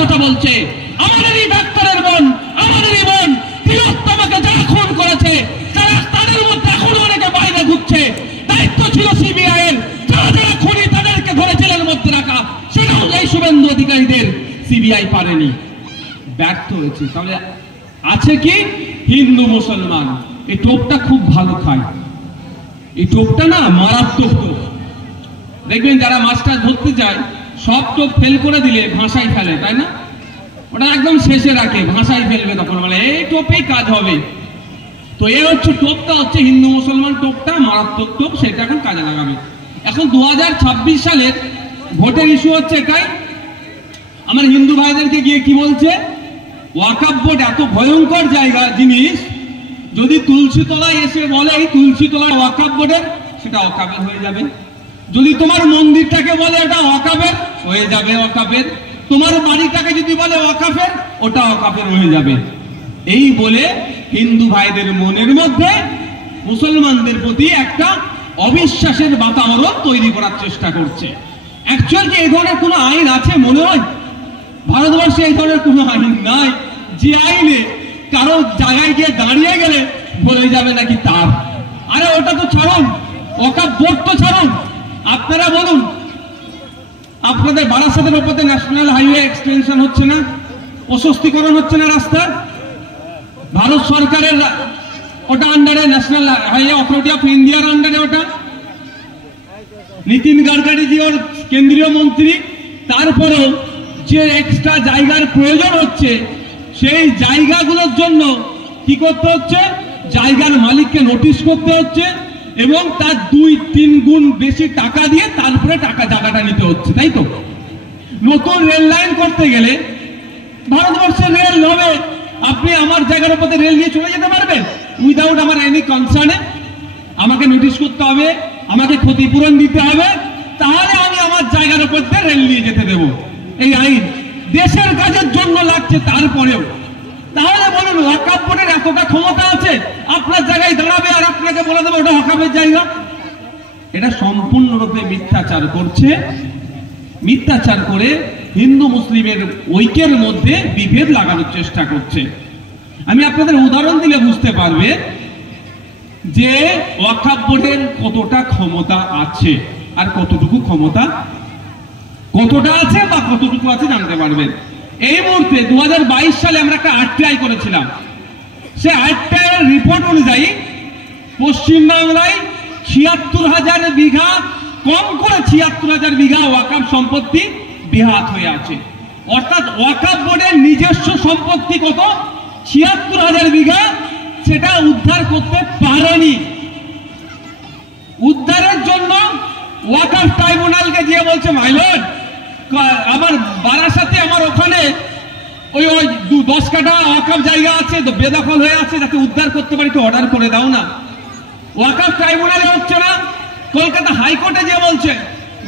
কথা বলছে। আমাদেরই ডাক্তারের বোন, আমাদেরই বোন তিলোত্তমাকে যারা খুন করেছে, তারা তাদের মধ্যে এখনো অনেকে বাইরে ঘুরছে। দায়িত্ব ছিল সিবিআই এর, যারা যারা খুনি তাদেরকে ধরে জেলের মধ্যে রাখা, সেটাও এই শুভেন্দু অধিকারীদের সিবিআই পারেনি, ব্যর্থ হয়েছে। তাহলে আছে কি? হিন্দু মুসলমান। এই টোপটা খুব ভালো খায়, এই টোপটা না মারাত্মক টোপ। দেখবেন যারা মাস্টার ধরতে যায় সব টোপ ফেল করে দিলে ভাষায় ফেলে, তাই না? ওটা একদম শেষে রাখে, ভাষায় ফেলবে, তখন বলে এই টোপেই কাজ হবে। তো এই হচ্ছে টোপটা, হচ্ছে হিন্দু মুসলমান টোপটা, মারাত্মক টোপ, সেটা এখন কাজে লাগাবে। এখন 2026 সালের ভোটের ইস্যু হচ্ছে এটাই। আমার হিন্দু ভাইদেরকে গিয়ে কি বলছে, ওয়াকফ বোর্ড এত ভয়ঙ্কর জায়গা জিনিস, যদি তুলসীতলায় এসে বলে এই তুলসীতলা ওয়াকফ বোর্ডের, সেটা ওয়াকফের হয়ে যাবে। যদি তোমার মন্দিরটাকে বলে এটা ওয়াকফের হয়ে যাবে, ওয়াকফের। তোমার বাড়িটাকে যদি বলে ওয়াকফের, ওটা ওয়াকফের হয়ে যাবে। এই বলে হিন্দু ভাইদের মনের মধ্যে মুসলমানদের প্রতি একটা অবিশ্বাসের বাতাবরণ তৈরি করার চেষ্টা করছে। অ্যাকচুয়ালি এই ধরনের কোনো আইন আছে মনে হয়? ভারতবর্ষে এই ধরনের কোনো আইন নাই যে আইনে কারো জায়গায় গিয়ে দাঁড়িয়ে গেলে বলে যাবে নাকি তার। আরে ওটা তো ছাড়ুন, ওয়াকফ বোর্ড তো ছাড়ুন। আপনারা বলুন, আপনাদের বারাসাতের উপরে ন্যাশনাল হাইওয়ে এক্সটেনশন হচ্ছে না, প্রশস্তিকরণ হচ্ছে না রাস্তা? ভারত সরকারের ওটা আন্ডারে, ন্যাশনাল হাইওয়ে অথরিটি অফ ইন্ডিয়ার আন্ডারে ওটা। নীতিন গাডকারি জি ওর কেন্দ্রীয় মন্ত্রী। তারপরেও যে এক্সট্রা জায়গার প্রয়োজন হচ্ছে, সেই জায়গাগুলোর জন্য কি করতে হচ্ছে? জায়গার মালিককে নোটিশ করতে হচ্ছে এবং তার 2-3 গুণ বেশি টাকা দিয়ে তারপরে জায়গাটা নিতে হচ্ছে, তাই তো? নতুন রেল লাইন করতে গেলে ভারতবর্ষের রেল হবে, আপনি আমার জায়গার উপরে রেল নিয়ে চলে যেতে পারবেন উইদাউট আমার এনি কনসার্নে? আমাকে নোটিশ করতে হবে, আমাকে ক্ষতিপূরণ দিতে হবে, তাহলে আমি আমার জায়গার উপর দিয়ে রেল নিয়ে যেতে দেবো। এই আইন দেশের কাজের জন্য লাগছে, তারপরেও। তাহলে বলুন, ওয়াকফ বোর্ডের এতটা ক্ষমতা আছে আপনার জায়গায় দাঁড়াবে আর আপনাকে বলে দেবে ওটা ওয়াকফের জায়গা? এটা সম্পূর্ণরূপে মিথ্যাচার করছে। মিথ্যাচার করে হিন্দু মুসলিমের ঐক্যের মধ্যে বিভেদ লাগানোর চেষ্টা করছে। আমি আপনাদের উদাহরণ দিলে বুঝতে পারবে যে ওয়াকফ বোর্ডের কতটা ক্ষমতা আছে আর কতটুকু ক্ষমতা, কতটা আছে বা কতটুকু আছে জানতে পারবেন। এই মুহূর্তে 2022 সালে আমরা একটা আরটিআই করেছিলাম। সে আরটিআই এর রিপোর্ট অনুযায়ী পশ্চিমবাংলায় ৭৬,০০০ বিঘা, কম করে ৭৬,০০০ বিঘা ওয়াকফ সম্পত্তি বেহাত হয়ে আছে। অর্থাৎ ওয়াকফ বোর্ডের নিজস্ব সম্পত্তি কত? ৭৬,০০০ বিঘা, সেটা উদ্ধার করতে পারেনি। উদ্ধারের জন্য ওয়াকফ ট্রাইব্যুনালকে দিয়ে বলছে, মাই লর্ড, আমার বারাসাতে আমার ওখানে ওই 10 কাঠা ওয়াকফ জায়গা আছে, তো বেদখল হয়ে আছে, যাতে উদ্ধার করতে পারি, তো অর্ডার করে দাও না। ওয়াকফ ট্রাইব্যুনালে হচ্ছে না, কলকাতা হাইকোর্টে যে বলছে,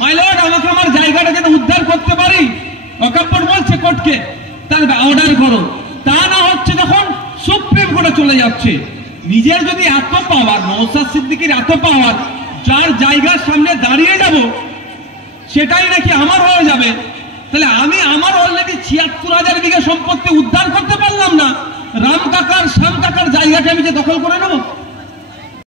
মাই লর্ড, আমাকে আমার জায়গাটা যাতে উদ্ধার করতে পারি, ওয়াকফ বোর্ড বলছে কোর্টকে তার অর্ডার করো। তা না হচ্ছে যখন সুপ্রিম কোর্টে চলে যাচ্ছে। নিজের যদি এত পাওয়ার, নওশাদ সিদ্দিকীর এত পাওয়ার, যার জায়গার সামনে দাঁড়িয়ে যাব সেটাই নাকি আমার হয়ে যাবে, তাহলে আমি আমার অলরেডি ৭৬,০০০ বিঘা সম্পত্তি উদ্ধার করতে পারলাম না, রাম কাকার, শ্যাম কাকার জায়গাটা আমি যে দখল করে নেব?